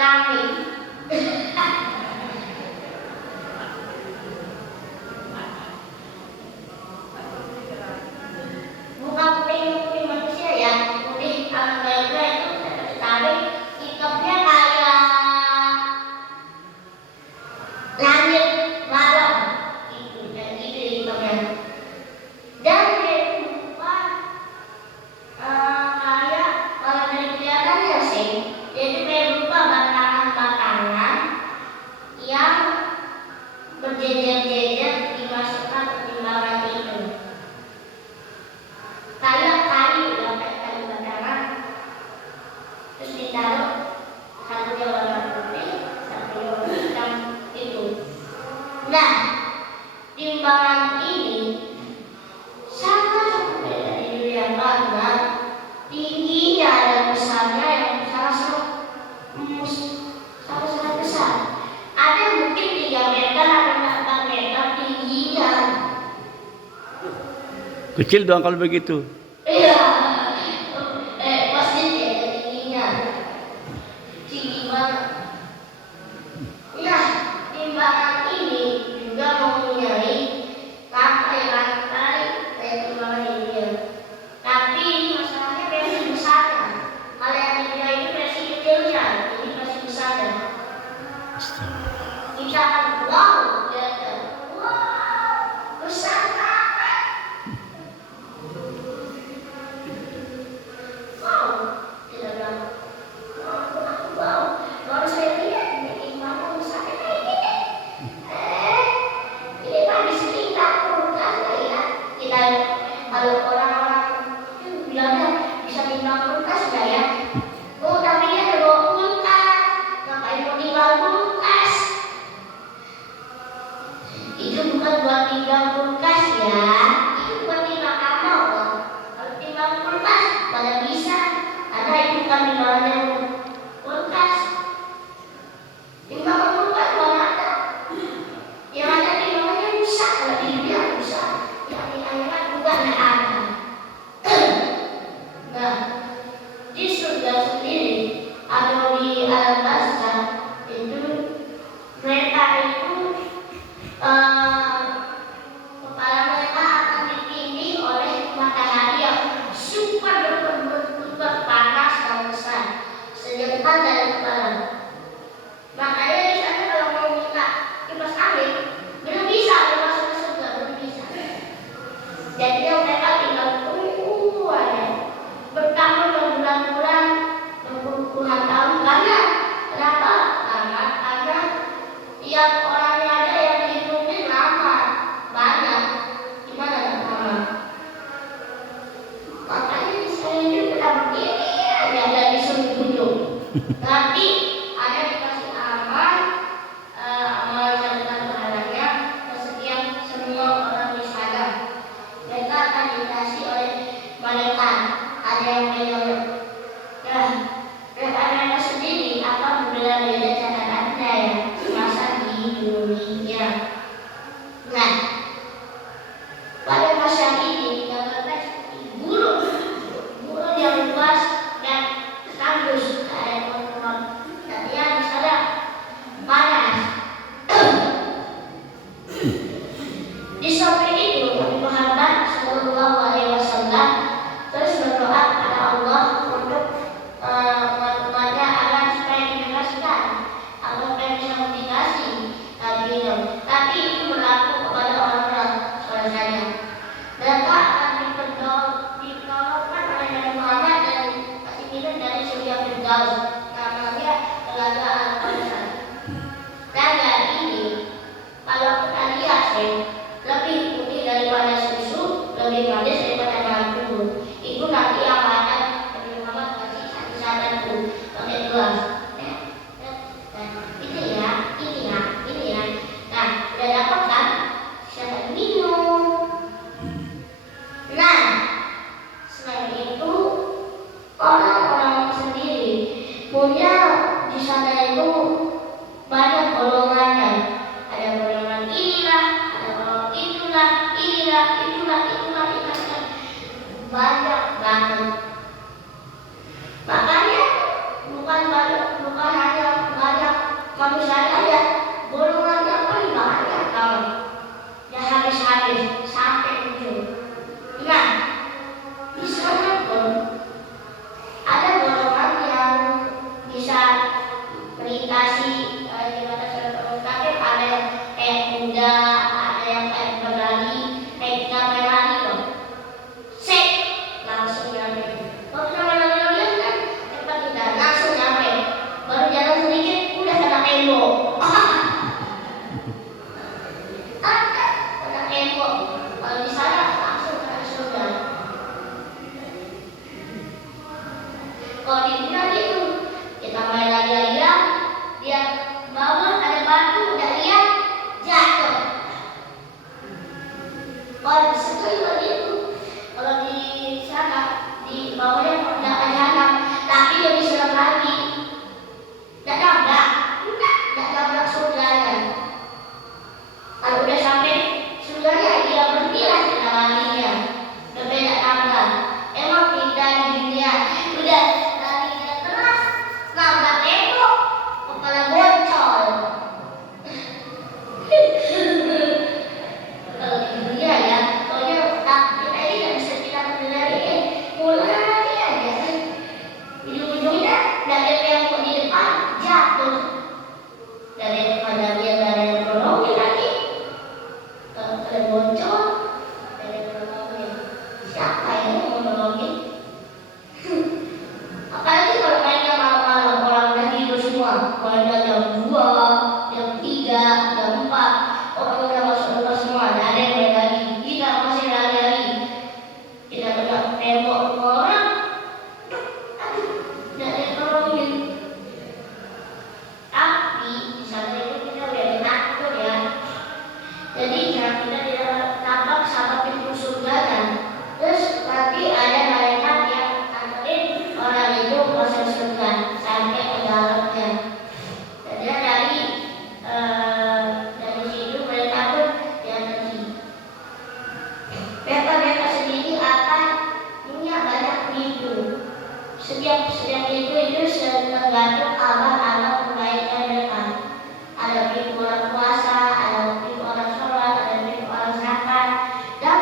rame. Bukan putih manusia ya, putih anggrek itu tarik hidupnya kayak langit malam itu dan itu hidupnya. Dan dia lupa kayak kalau dari kelihatannya sih, dia itu kayak lupa batangan-batangan yang berjejer-jejer dimasukkan ke timbangan itu. Kayak kayu ya, kayu batangan, terus ditaruh satunya warna putih, satunya warna hitam itu. Nah, timbangan ini sangat berbeda dari dunia karena tingginya dan besarnya yang sangat besar. Ada yang mungkin 3 meter, ada 4 meter tingginya. Kecil doang kalau begitu. Iya, pasti dia ada tingginya, tinggi banget. Nah, timbangan ini juga mempunyai rantai kayak timbangan ini ya. Tapi masalahnya versi besarnya. Kalau yang tiga ini versi kecilnya, ini versi besarnya. Kita akan wow, lihat kan? Wow, besar banget. Wow, tidak bilang wow, baru saya lihat ini mana besarnya kayak gini. Ini mah bisa kulkas ya. Kita kalau orang-orang itu bilangnya bisa timbang kulkas nggak ya? Oh, tapi dia ada bawa kulkas, ngapain mau timbang kulkas? Itu bukan buat timbang kulkas ya, itu buat timbang kamar. Kalau timbang kulkas mana bisa, karena itu bukan timbangannya kulkas. Timbangan kulkas mana ada? Yang ada timbangannya rusak, kalau di dunia rusak. Yang di akhirat bukan ada. Nah, di surga sendiri atau di alam barzah itu mereka itu kepala mereka akan ditindih oleh matahari yang super panas dan besar, sedangkan dari kepala. Makanya di sana kalau mau minta kipas angin belum bisa, belum masuk ke surga, belum bisa. Jadi mereka tinggal tunggu aja bertahun berbulan-bulan, berpuluhan tahun. Karena kenapa? Karena tiap orangnya ada yang dihidupin lama, banyak. Gimana lama? Makanya di sana itu kita begini aja, nggak disuruh duduk. Nanti ada dikasih amal, amal catatan pahalanya ke setiap semua orang di sana. Mereka akan dikasih oleh malaikat. Ada yang pegang. Nah, mereka sendiri akan berbeda-beda catatannya ya, masa di dunia. Nah, pada masa ini digambarkan gurun yang luas dan tandus, ada pohon dikasih gimana cara mengungkapin, ada yang kayak kuda, ada yang kayak berlari, kayak kita main lari loh. Set langsung nyampe. Waktu namanya lari kan cepat kita langsung nyampe. Baru jalan sedikit udah kena tembok. Ada kena tembok. Kalau di sana langsung kena surga. Kalau di dunia itu kita main lari-larian, dia bangun ada batu, udah lihat jatuh. Kalau di situ juga gitu. Kalau di sana di bawahnya udah ada, tapi lebih serem lagi. Tidak nabrak surganya. Kalau udah sampai surganya dia berhentilah kita larinya. Udah beda tangga. Emang kita di dunia udah larinya keras, nabrak tembok, kepala bocor. Kalau di dunia ya, pokoknya kita ini nggak bisa kita kendaliin. Mulai aja, ujung-ujungnya dari tembok di depan jatuh. Daripada dia dari nolongin lagi, kalau bocor dari nolongin, siapa yang mau nolongin? Apalagi kalau mainnya malam-malam, orang udah tidur semua, mainnya jam 2, jam 3, jam 4, orang udah masuk rumah semua, nggak ada yang main lagi. Kita masih lari-lari, kita kena tembok rumah orang, aduh, nggak ada yang nolongin. Tapi di sana itu kita udah takut ya. Jadi kita tidak tampak sama pintu surga kan. Terus nanti ada malaikat yang anterin orang itu masuk surga sampai ke dalamnya. Jadi dari situ mereka pun yang nanti. Mereka sendiri akan punya banyak pintu. Setiap pintu itu tergantung abang-abang kebaikan mereka. Ada pintu orang puasa, ada pintu orang sholat, ada pintu orang zakat, dan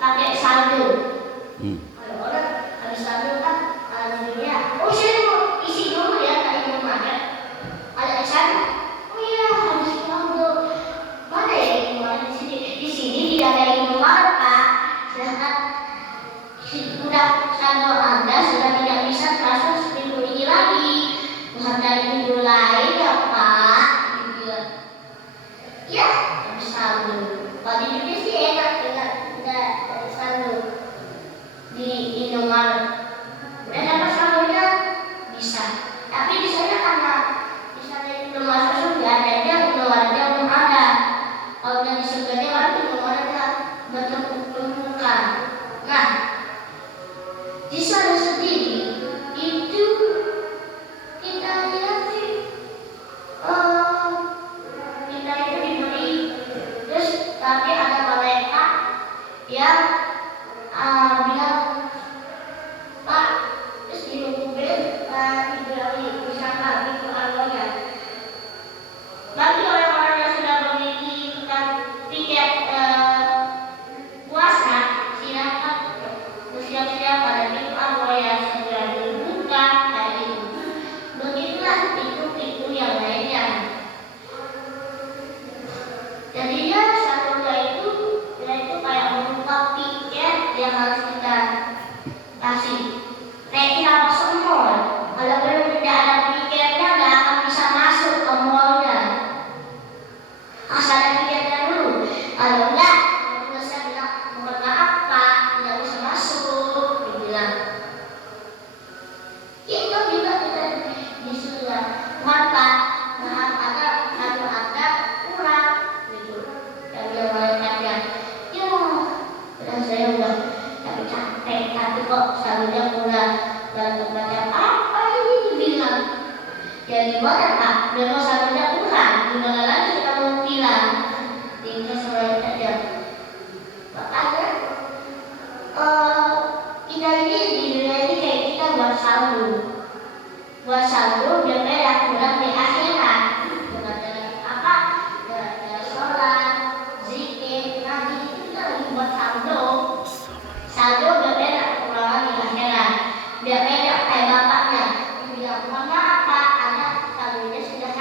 pakai saldo. Kalau orang habis saldo kan di dunia, oh saya mau isi dulu ya, tak ingin makan. Ada di sana, oh iya habis saldo. Mana ya ingin di sini? Di sini tidak ada ingin makan Pak. Sedangkan sudah saldo Anda sudah tidak bisa transfer pintu ini lagi. Ada pintu lain ya Pak. Ya, habis saldo. Kalau di dunia sih enak, tidak dari saldo di Indomaret. Udah dapat saldonya bisa. Tapi di sana karena di sana itu belum masuk surga, dan Indomaretnya belum ada. Kalau udah di surganya baru Indomaretnya bertemukan. Nah, di sana sendiri itu kita lihat sih, kita itu diberi, terus tapi ada malaikat yang bilang, Pak, terus dihubungin dibilang bersama itu algonya. Bagi orang-orang yang sudah memiliki tiket puasa, silakan bersiap-siap pada pintu algo yang segera dibuka hari itu. Begitulah pintu-pintu yang lainnya. Jadinya surga itu kayak membuka tiket yang harus kita kasih. Kayak kita masuk mall. Kalau belum tidak ada tiketnya, nggak akan bisa masuk ke mallnya. Asal ada tiketnya dulu. Kalau enggak, saya bilang, mohon maaf Pak, tidak bisa masuk. Dibilang. Itu juga kita di surga. Mohon Pak, maaf agar kalau Anda kurang gitu. Yang dia malaikatnya, ya, udah saya udah tapi capek, tapi kok saldonya kurang. Dan macam apa ini dibilang? Ya gimana Pak? Memang saldonya kurang. Gimana lagi kita mau bilang? Tinggal selain saja. Makanya kita ini di dunia ini kayak kita buat saldo. Buat saldo biar merah kurang di akhirat. Dengan apa? Dengan sholat, zikir, ngaji, itu kita lagi buat saldo. Saldo biar merah kekurangan di akhirat. Biar merah kayak bapaknya. Dia bilang, mohon maaf Pak, Anda saldonya sudah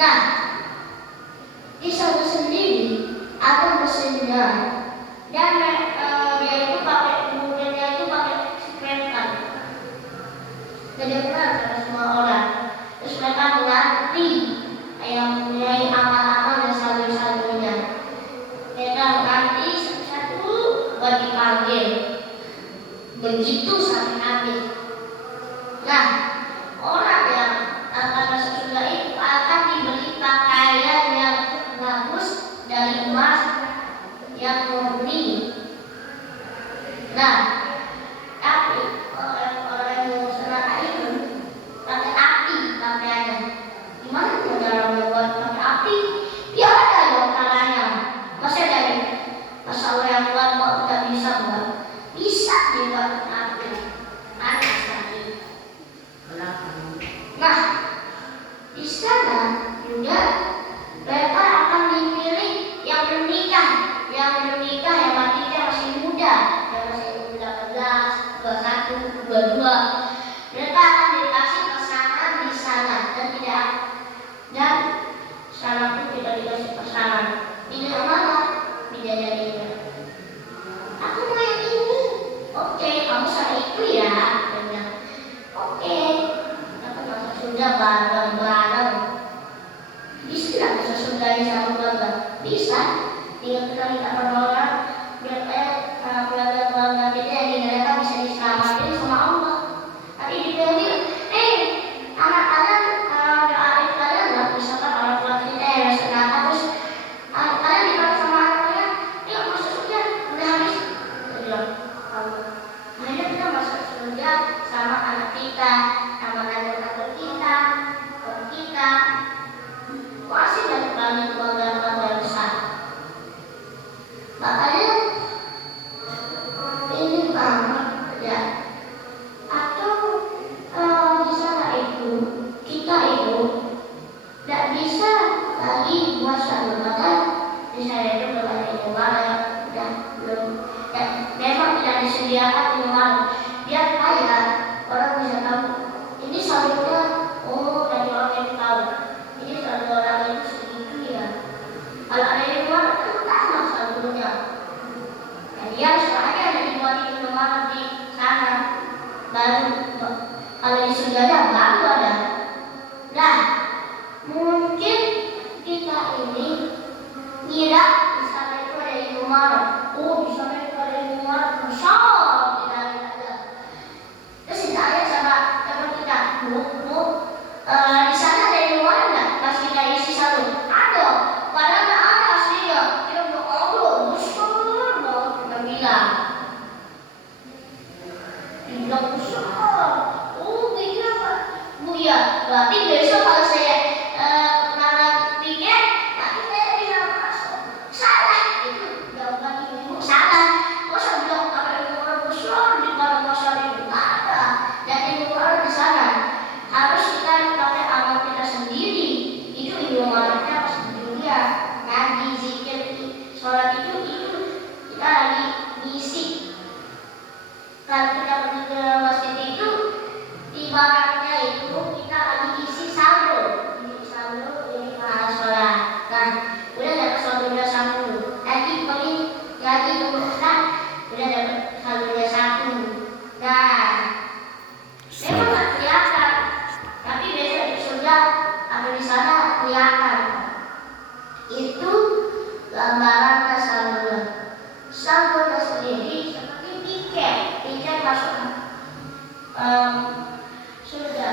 Nah, di sana sendiri ada mesinnya dan dia itu pakai mobilnya itu pakai kereta. Jadi benar kata semua orang. Terus mereka mengantri yang mempunyai amal-amal dan saldo-saldonya. Mereka mengantri satu-satu buat dipanggil. Begitu sampai habis. Nah, orang yang akan masuk surga itu akan diberi pakaian yang bagus dari emas yang murni. Nah, tapi orang yang mau neraka itu pakai api pakaiannya. Gimana cara membuat pakai api? Ya ada loh caranya. Masa dari masalah yang buat kok tidak bisa buat? Bisa dibuat pakai api. Panas lagi. Nah, di sana juga mereka akan dipilih yang menikah, yang matinya masih muda, yang masih 18, 21, 22. Mereka akan dikasih pasangan di sana dan sana pun tidak dikasih pasangan. Pilih yang mana? Bidadarinya. Aku mau yang ini. Oke, kamu sama itu ya. Dia bilang, oke. Aku masuk surga bareng-bareng. Bisa nggak masuk surga sama keluarga? Bisa. Tinggal kita minta pertolongan biar keluarga kita yang mereka bisa diselamatin sama Allah. Tapi dia bilang, anak kalian doain kalian nggak misalkan orang tua kita yang masuk neraka terus kalian dipanggil sama anak kalian, yuk masuk surga udah habis. Dia bilang, akhirnya kita masuk surga sama anak kita, sama anak-anak kita, orang kita. Masih banyak banget keluarga besar. Makanya ini banget ya. Atau di sana itu kita itu tidak bisa lagi puasa bahkan di sana itu belum ada minuman dan memang tidak disediakan minuman. Biar kaya orang bisa tahu ini saldonya. Oh, dari orang yang tahu ini saldo orang itu segitu ya. Kalau ada minuman kan sama saldonya. Dia soalnya ada dibuat minuman di sana, baru kalau di surga baru ada. Nah, mungkin kita ini ngira di sana itu ada minuman. Oh, di sana itu ada minuman besar, tidak ada. Terus ditanya sama teman kita, di sana ada minuman nggak? Pas kita isi saldo, ada. Padahal nggak ada aslinya. Kita bilang, oh, besar banget. Kita bilang besar. Oh, begini apa? Bu ya, berarti besok kalau saya pikir, nanti saya bisa masuk. Salah, itu jawaban ibu salah. Masa bilang ada minuman besar di mana pasar itu ada, dan minuman di sana. Harus kita pakai amal kita sendiri. Itu minumannya pas di dunia. Ngaji, zikir, sholat itu kita lagi ngisi. Kalau kita pergi ke masjid itu ibaratnya itu kita lagi isi saldo. Ini saldo, ini pahala sholat. Nah, udah dapat saldonya 1. Nanti pergi ngaji ke Ustaz, udah dapat saldonya 1. Nah, memang nggak kelihatan. Tapi besok di surga atau di sana kelihatan. Itu gambaran saldonya. Saldonya sendiri seperti tiket masuk surga.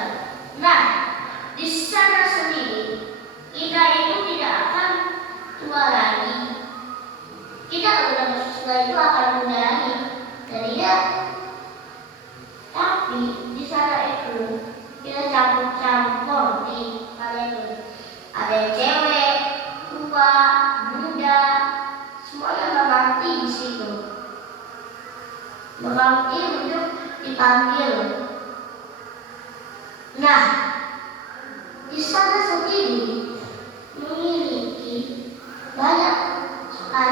Nah, di sana sendiri kita itu tidak akan tua lagi. Kita kalau sudah masuk surga itu akan muda lagi. Tidak. Tapi di sana itu kita campur-campur di sana itu. Ada yang cewek, tua, muda, semuanya berganti di situ. Berganti untuk dipanggil. Nah, di sana sendiri memiliki banyak sekali